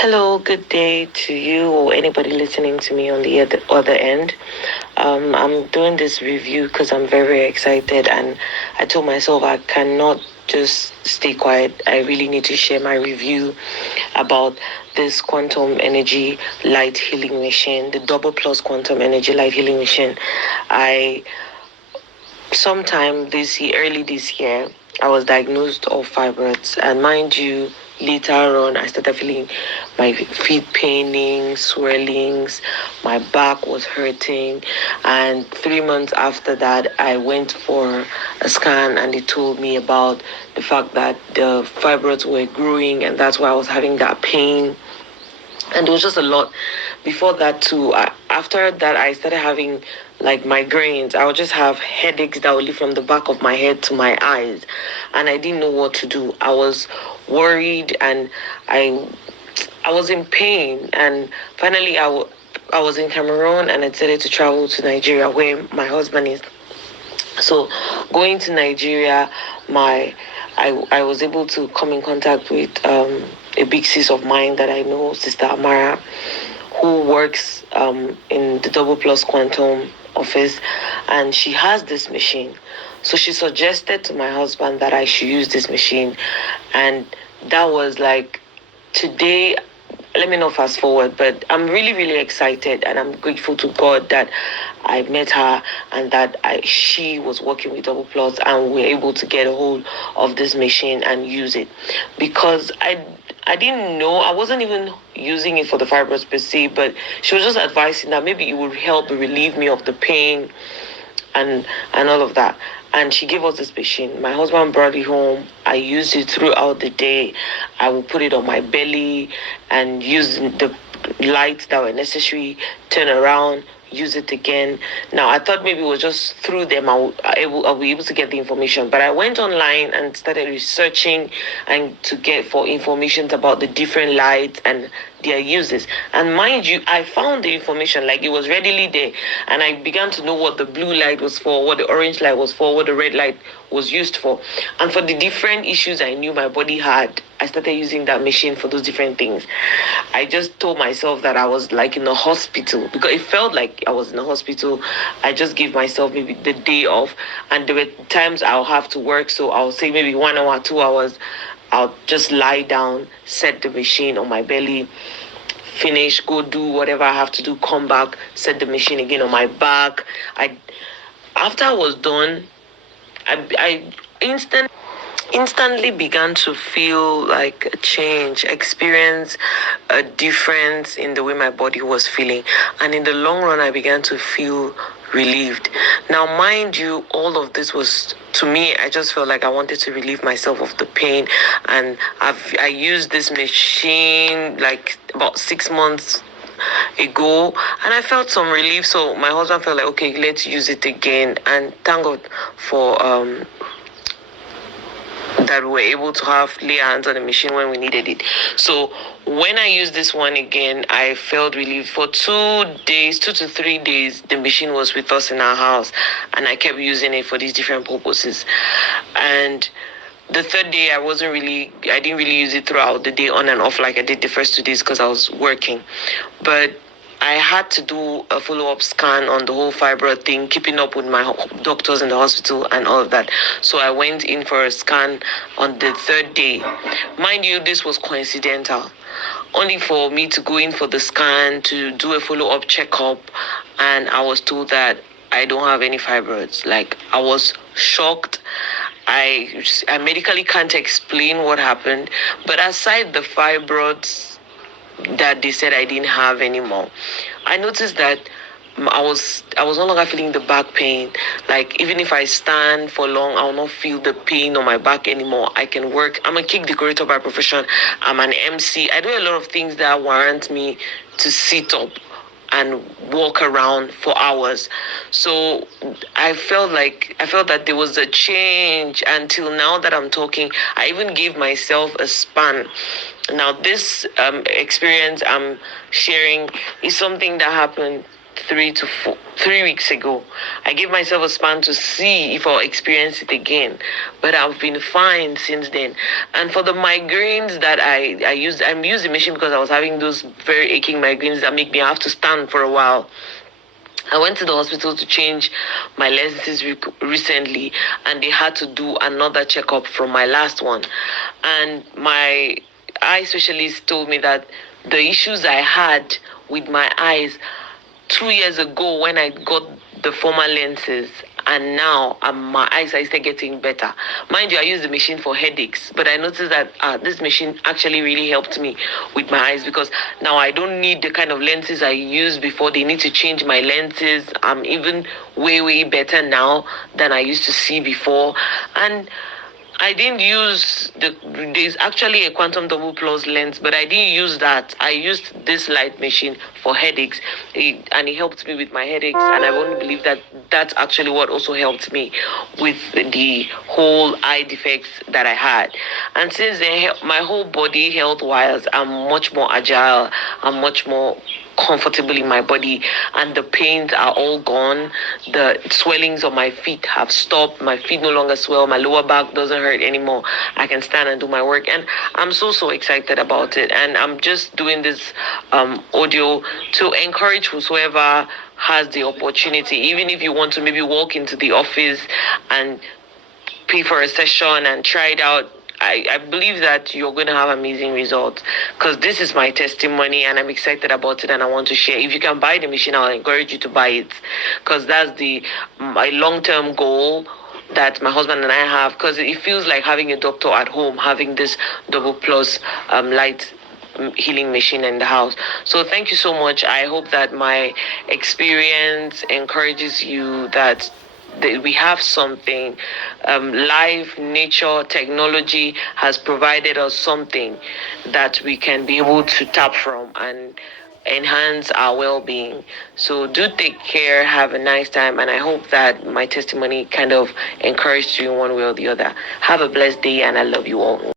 Hello, good day to you or anybody listening to me on the other end. I'm doing this review because I'm very excited, and I told myself I cannot just stay quiet. I really need to share my review about this quantum energy light healing machine, the double plus quantum energy light healing machine. I Sometime early this year, I was diagnosed of fibroids, and mind you, later on, I started feeling my feet paining, swellings, my back was hurting, and 3 months after that, I went for a scan, and they told me about the fact that the fibroids were growing, and that's why I was having that pain. And it was just a lot. Before that too, after that I started having like migraines. I would just have headaches that would lead from the back of my head to my eyes, and I didn't know what to do. I was worried, and I was in pain. And finally I was in Cameroon, and I decided to travel to Nigeria where my husband is. So going to Nigeria, I was able to come in contact with a big sis of mine that I know, Sister Amara, who works in the Double Plus Quantum office, and she has this machine. So she suggested to my husband that I should use this machine, and that was like today. Let me not fast forward, but I'm really, really excited, and I'm grateful to God that I met her, and that she was working with Double Plus, and we were able to get a hold of this machine and use it, because I didn't know. I wasn't even using it for the fibroids per se, but she was just advising that maybe it would help relieve me of the pain and all of that. And she gave us this machine. My husband brought it home. I used it throughout the day. I would put it on my belly and use the lights that were necessary, turn around, use it again. Now, I thought maybe it was just through them I'll be able to get the information. But I went online and started researching and to get for information about the different lights and their uses. And mind you, I found the information, like it was readily there. And I began to know what the blue light was for, what the orange light was for, what the red light was used for. And for the different issues I knew my body had, I started using that machine for those different things. I just told myself that I was like in a hospital, because it felt like I was in a hospital. I just gave myself maybe the day off, and there were times I'll have to work, so I'll say maybe 1 hour, 2 hours. I'll just lie down, set the machine on my belly, finish, go do whatever I have to do, come back, set the machine again on my back. After I was done, I instantly began to feel like a change, experience a difference in the way my body was feeling. And in the long run, I began to feel relieved. Now, mind you, all of this was, to me, I just felt like I wanted to relieve myself of the pain. And I used this machine like about 6 months ago, and I felt some relief. So my husband felt like, okay, let's use it again. And thank God for that we were able to lay hands on the machine when we needed it. So when I used this one again, I felt relief. For 2 to 3 days, the machine was with us in our house, and I kept using it for these different purposes. And the third day, I didn't really use it throughout the day, on and off, like I did the first 2 days, because I was working. But I had to do a follow-up scan on the whole fibroid thing, keeping up with my doctors in the hospital and all of that. So I went in for a scan on the third day. Mind you, this was coincidental. Only for me to go in for the scan, to do a follow-up checkup, and I was told that I don't have any fibroids. Like, I was shocked. I medically can't explain what happened. But aside the fibroids that they said I didn't have anymore, I noticed that I was no longer feeling the back pain. Like, even if I stand for long, I will not feel the pain on my back anymore. I can work. I'm a cake decorator by profession. I'm an MC. I do a lot of things that warrant me to sit up and walk around for hours. So I felt that there was a change. Until now that I'm talking, I even gave myself a span. Now, this experience I'm sharing is something that happened 3 weeks ago. I gave myself a span to see if I'll experience it again, but I've been fine since then. And for the migraines that I'm using the machine because I was having those very aching migraines that make me have to stand for a while. I went to the hospital to change my lenses recently, and they had to do another checkup from my last one. And my eye specialist told me that the issues I had with my eyes 2 years ago when I got the former lenses, and now my eyes are still getting better. Mind you, I use the machine for headaches, but I noticed that this machine actually really helped me with my eyes, because now I don't need the kind of lenses I used before. They need to change my lenses. I'm even way better now than I used to see before. And I didn't use there's actually a quantum double plus lens, but I didn't use that. I used this light machine for headaches, and it helped me with my headaches. And I won't believe that that's actually what also helped me with the whole eye defects that I had. And since then, my whole body health wise, I'm much more agile. I'm much more comfortable in my body, and the pains are all gone. The swellings of my feet have stopped. My feet no longer swell. My lower back doesn't hurt anymore. I can stand and do my work, and I'm so excited about it. And I'm just doing this audio to encourage whosoever has the opportunity, even if you want to maybe walk into the office and pay for a session and try it out. I believe that you're going to have amazing results, because this is my testimony and I'm excited about it and I want to share. If you can buy the machine, I'll encourage you to buy it, because that's my long-term goal that my husband and I have, because it feels like having a doctor at home, having this double plus light healing machine in the house. So thank you so much. I hope that my experience encourages you that we have something. Life, nature, technology has provided us something that we can be able to tap from and enhance our well-being. So do take care, have a nice time, and I hope that my testimony kind of encouraged you in one way or the other. Have a blessed day, and I love you all.